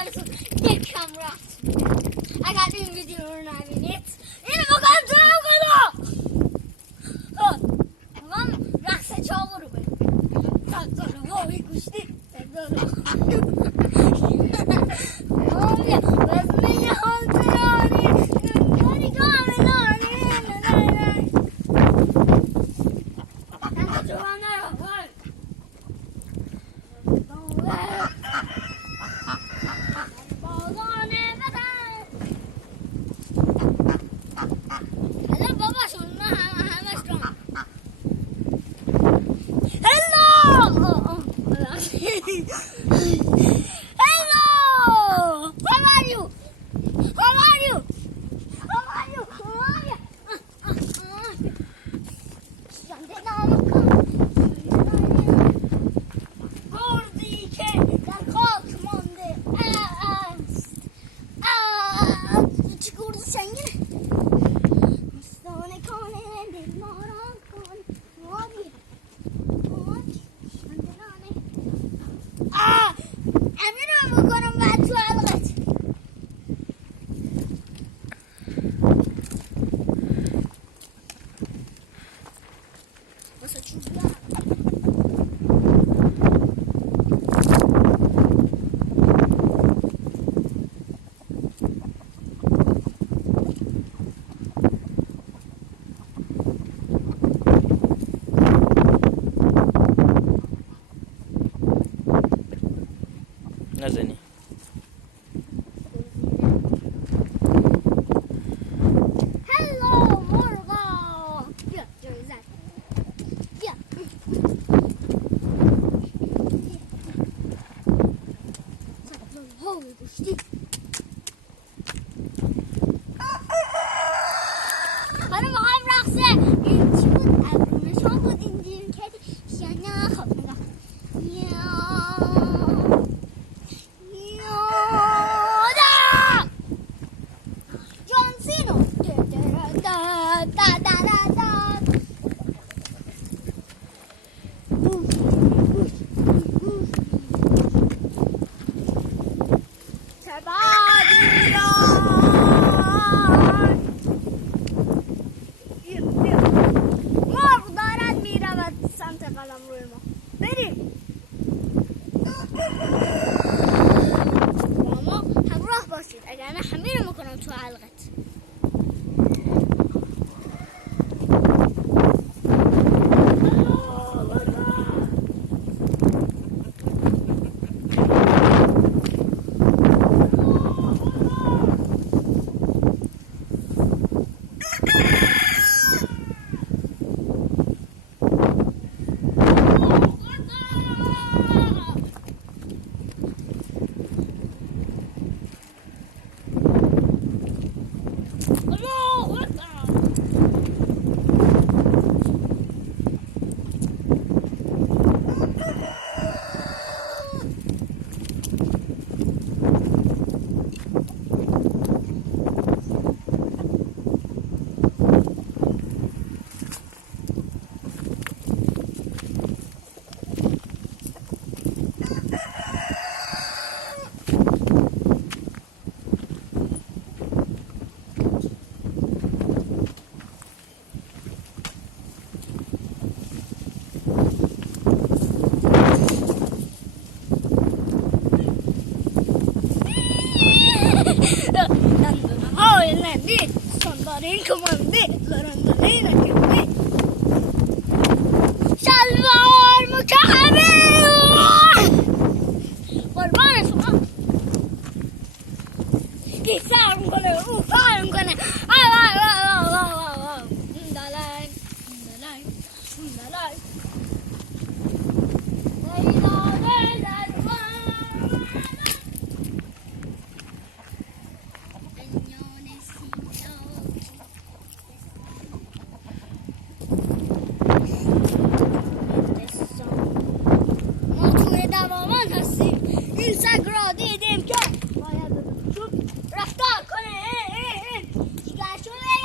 براتون یکم رقص میده. اگر این ویدیو رو نبینید اینو بکنم تو هم خب من رقص چاقو رو بریم تقدارو باقی گوشتی تقدارو آبیا وزنه یه حال ترانی دنیاری کاملانی نننن تنها جوان نرو بای بازانه بدن هلا باباشون نه همش رام Hello! How are you? How are you? How are you? How are you? گردی که در خاک مانده است چه گرد سنگینه مستانه کنه دل ماران کن مادی امیر رو بکنم بعد تو حلقت واسه چوب دارم نزنی هلو مرغا بیا جای زن بیا ها گوشتی حالا میخوایم رقصه این چی بود ابرونشان بود اینجوری که شنه خب نگاه مرغ دارد میرود سمت قلم روی ما بریم با ما همراه باشید اگر نه همه رو میکنم تو حلقت این کمانده لرندنه نکنه شلوار مکعبه قربان شما این سر میکنه او کار میکنه این سگ را دیدیم که باید رفتار کنه چیکار شده